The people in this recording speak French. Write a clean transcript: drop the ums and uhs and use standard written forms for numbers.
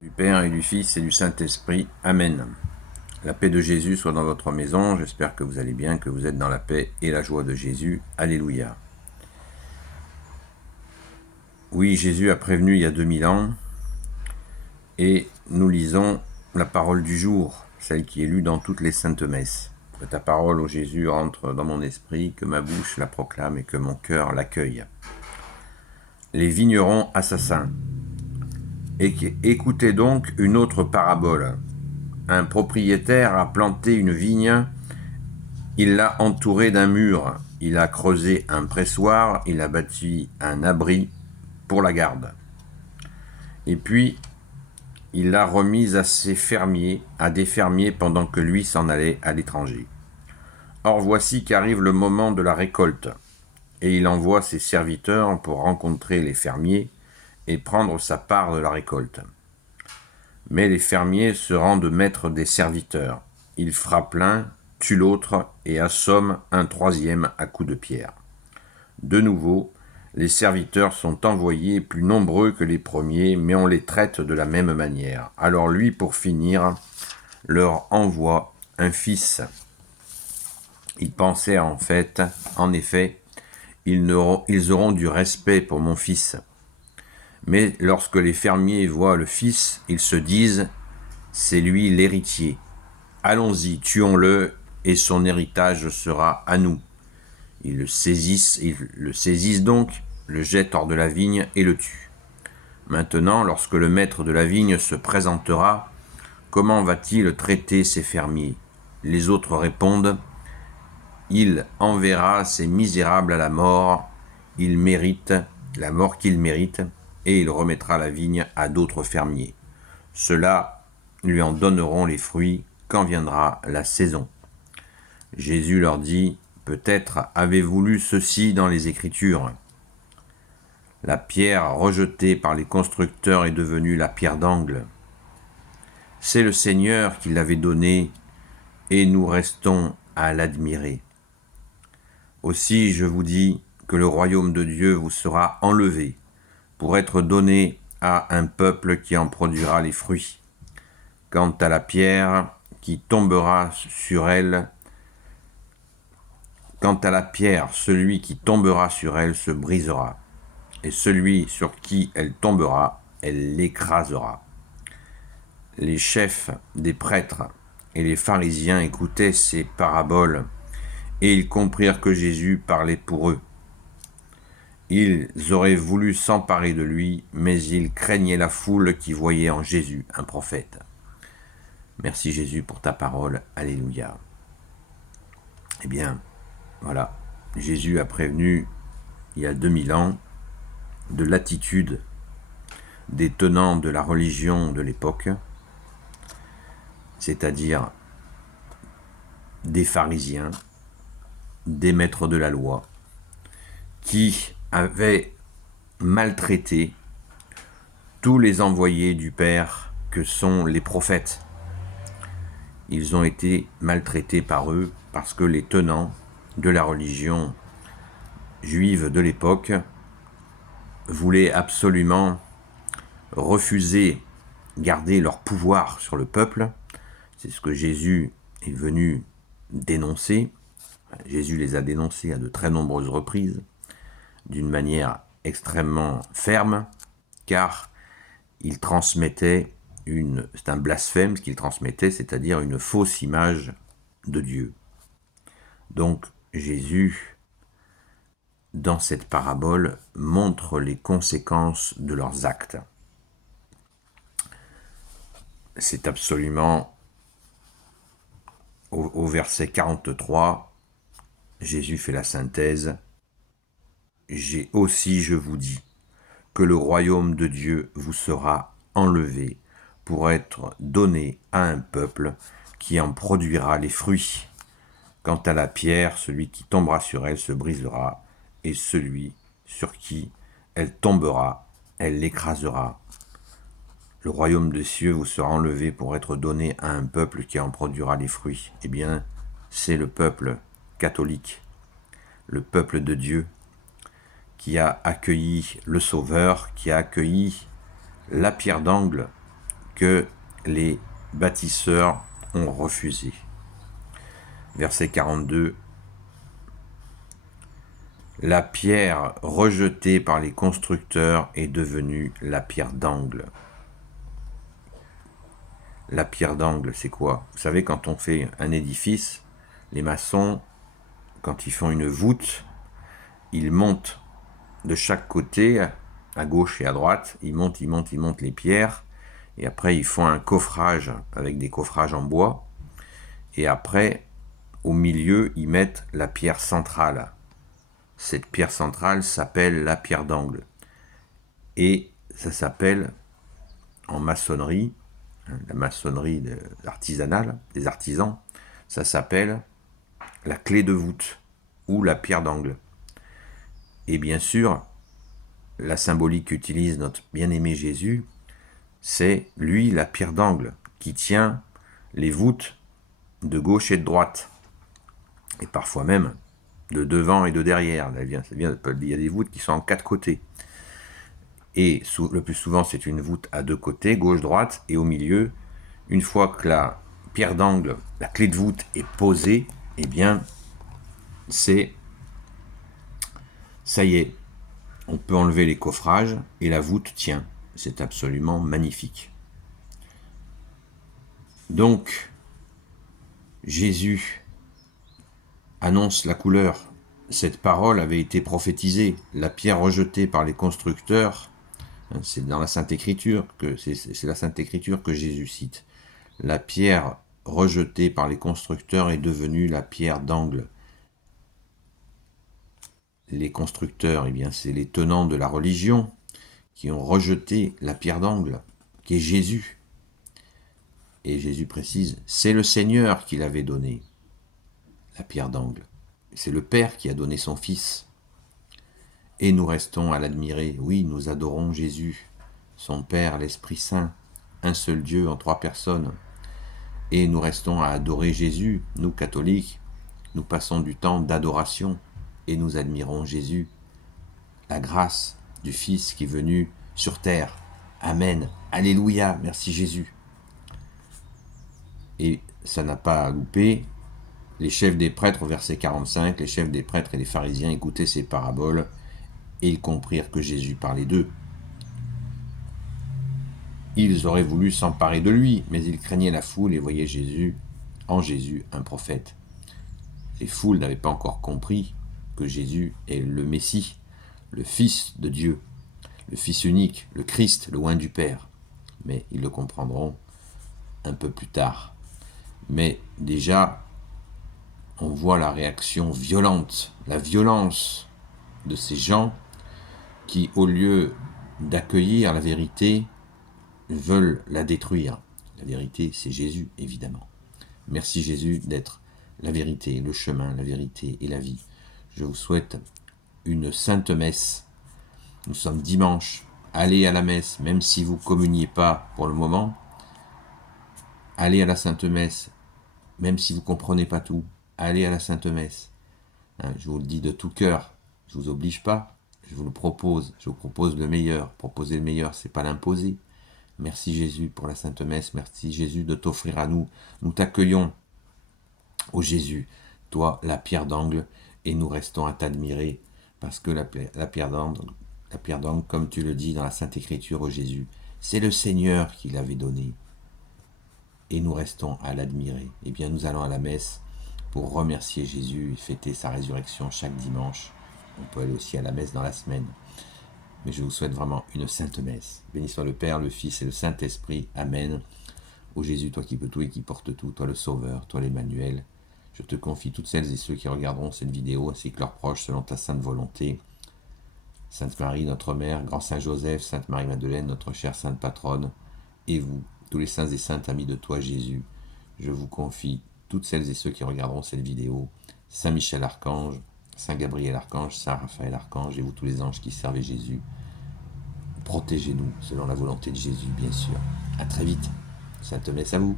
Du Père et du Fils et du Saint-Esprit. Amen. La paix de Jésus soit dans votre maison. J'espère que vous allez bien, que vous êtes dans la paix et la joie de Jésus. Alléluia. Oui, Jésus a prévenu il y a 2000 ans et nous lisons la parole du jour, celle qui est lue dans toutes les saintes messes. Que ta parole, ô Jésus, rentre dans mon esprit, que ma bouche la proclame et que mon cœur l'accueille. Les vignerons assassins. Écoutez donc une autre parabole. Un propriétaire a planté une vigne, il l'a entourée d'un mur, il a creusé un pressoir, il a bâti un abri pour la garde. Et puis, il l'a remise à des fermiers pendant que lui s'en allait à l'étranger. Or voici qu'arrive le moment de la récolte, et il envoie ses serviteurs pour rencontrer les fermiers et prendre sa part de la récolte. Mais les fermiers se rendent maîtres des serviteurs. Ils frappent l'un, tuent l'autre et assomment un troisième à coups de pierre. De nouveau, les serviteurs sont envoyés plus nombreux que les premiers, mais on les traite de la même manière. Alors lui, pour finir, leur envoie un fils. Il pensait en effet, ils auront du respect pour mon fils. Mais lorsque les fermiers voient le fils, ils se disent « c'est lui l'héritier. Allons-y, tuons-le, et son héritage sera à nous. » Ils le saisissent donc, le jettent hors de la vigne et le tuent. Maintenant, lorsque le maître de la vigne se présentera, comment va-t-il traiter ces fermiers ? Les autres répondent « Il enverra ces misérables à la mort, la mort qu'ils méritent, et il remettra la vigne à d'autres fermiers. Ceux-là lui en donneront les fruits quand viendra la saison. » Jésus leur dit, « Peut-être avez-vous lu ceci dans les Écritures. La pierre rejetée par les constructeurs est devenue la pierre d'angle. C'est le Seigneur qui l'avait donnée, et nous restons à l'admirer. Aussi je vous dis que le royaume de Dieu vous sera enlevé, pour être donné à un peuple qui en produira les fruits. Quant à la pierre qui tombera sur elle, celui qui tombera sur elle se brisera, et celui sur qui elle tombera, elle l'écrasera. » Les chefs des prêtres et les pharisiens écoutaient ces paraboles, et ils comprirent que Jésus parlait pour eux. Ils auraient voulu s'emparer de lui, mais ils craignaient la foule qui voyait en Jésus un prophète. Merci Jésus pour ta parole. Alléluia. Eh bien, voilà. Jésus a prévenu, il y a 2000 ans, de l'attitude des tenants de la religion de l'époque, c'est-à-dire des pharisiens, des maîtres de la loi, qui avaient maltraité tous les envoyés du Père que sont les prophètes. Ils ont été maltraités par eux parce que les tenants de la religion juive de l'époque voulaient absolument refuser garder leur pouvoir sur le peuple. C'est ce que Jésus est venu dénoncer. Jésus les a dénoncés à de très nombreuses reprises, d'une manière extrêmement ferme, car il transmettait c'est un blasphème ce qu'il transmettait, c'est-à-dire une fausse image de Dieu. Donc Jésus, dans cette parabole, montre les conséquences de leurs actes. C'est absolument, au verset 43, Jésus fait la synthèse. « Aussi je vous dis que le royaume de Dieu vous sera enlevé pour être donné à un peuple qui en produira les fruits. Quant à la pierre, celui qui tombera sur elle se brisera, et celui sur qui elle tombera, elle l'écrasera. Le royaume des cieux vous sera enlevé pour être donné à un peuple qui en produira les fruits. » Eh bien, c'est le peuple catholique, le peuple de Dieu, qui a accueilli le Sauveur, qui a accueilli la pierre d'angle que les bâtisseurs ont refusé. Verset 42. La pierre rejetée par les constructeurs est devenue la pierre d'angle. La pierre d'angle, c'est quoi? Vous savez, quand on fait un édifice, les maçons, quand ils font une voûte, ils montent de chaque côté, à gauche et à droite, ils montent les pierres, et après ils font un coffrage avec des coffrages en bois, et après, au milieu, ils mettent la pierre centrale. Cette pierre centrale s'appelle la pierre d'angle. Et ça s'appelle, en maçonnerie, la maçonnerie artisanale, des artisans, ça s'appelle la clé de voûte ou la pierre d'angle. Et bien sûr, la symbolique qu'utilise notre bien-aimé Jésus, c'est lui la pierre d'angle qui tient les voûtes de gauche et de droite, et parfois même de devant et de derrière. Il y a des voûtes qui sont en 4 côtés. Et le plus souvent, c'est une voûte à 2 côtés, gauche-droite, et au milieu, une fois que la pierre d'angle, la clé de voûte est posée, eh bien, ça y est, on peut enlever les coffrages et la voûte tient. C'est absolument magnifique. Donc, Jésus annonce la couleur. Cette parole avait été prophétisée. La pierre rejetée par les constructeurs, c'est dans la Sainte Écriture c'est la Sainte Écriture que Jésus cite. La pierre rejetée par les constructeurs est devenue la pierre d'angle. Les constructeurs, eh bien, c'est les tenants de la religion qui ont rejeté la pierre d'angle, qui est Jésus. Et Jésus précise, c'est le Seigneur qui l'avait donné, la pierre d'angle. C'est le Père qui a donné son Fils. Et nous restons à l'admirer. Oui, nous adorons Jésus, son Père, l'Esprit Saint, un seul Dieu en 3 personnes. Et nous restons à adorer Jésus, nous catholiques. Nous passons du temps d'adoration et nous admirons Jésus, la grâce du Fils qui est venu sur terre. Amen. Alléluia. Merci Jésus. Et ça n'a pas loupé. Les chefs des prêtres, au verset 45, les chefs des prêtres et les pharisiens écoutaient ces paraboles et ils comprirent que Jésus parlait d'eux. Ils auraient voulu s'emparer de lui, mais ils craignaient la foule et voyaient en Jésus un prophète. Les foules n'avaient pas encore compris que Jésus est le Messie, le Fils de Dieu, le Fils unique, le Christ, le oint du Père. Mais ils le comprendront un peu plus tard. Mais déjà, on voit la réaction violente, la violence de ces gens qui, au lieu d'accueillir la vérité, veulent la détruire. La vérité, c'est Jésus, évidemment. Merci Jésus d'être la vérité, le chemin, la vérité et la vie. Je vous souhaite une sainte messe. Nous sommes dimanche. Allez à la messe, même si vous ne communiez pas pour le moment. Allez à la sainte messe, même si vous ne comprenez pas tout. Allez à la sainte messe. Je vous le dis de tout cœur. Je ne vous oblige pas. Je vous le propose. Je vous propose le meilleur. Proposer le meilleur, ce n'est pas l'imposer. Merci Jésus pour la Sainte Messe. Merci Jésus de t'offrir à nous. Nous t'accueillons, ô Jésus, toi, la pierre d'angle, et nous restons à t'admirer, parce que la pierre d'angle, comme tu le dis dans la Sainte Écriture, ô Jésus, c'est le Seigneur qui l'avait donné. Et nous restons à l'admirer. Eh bien, nous allons à la messe pour remercier Jésus et fêter sa résurrection chaque dimanche. On peut aller aussi à la messe dans la semaine. Mais je vous souhaite vraiment une sainte messe. Béni soit le Père, le Fils et le Saint-Esprit. Amen. Ô Jésus, toi qui peux tout et qui portes tout, toi le Sauveur, toi l'Emmanuel, je te confie toutes celles et ceux qui regarderont cette vidéo, ainsi que leurs proches, selon ta sainte volonté. Sainte Marie, notre Mère, Grand Saint Joseph, Sainte Marie-Madeleine, notre chère Sainte Patronne, et vous, tous les saints et saintes amis de toi, Jésus, je vous confie toutes celles et ceux qui regarderont cette vidéo. Saint Michel Archange, Saint Gabriel Archange, Saint Raphaël Archange, et vous tous les anges qui servez Jésus. Protégez-nous selon la volonté de Jésus, bien sûr. À très vite. Sainte Messe à vous.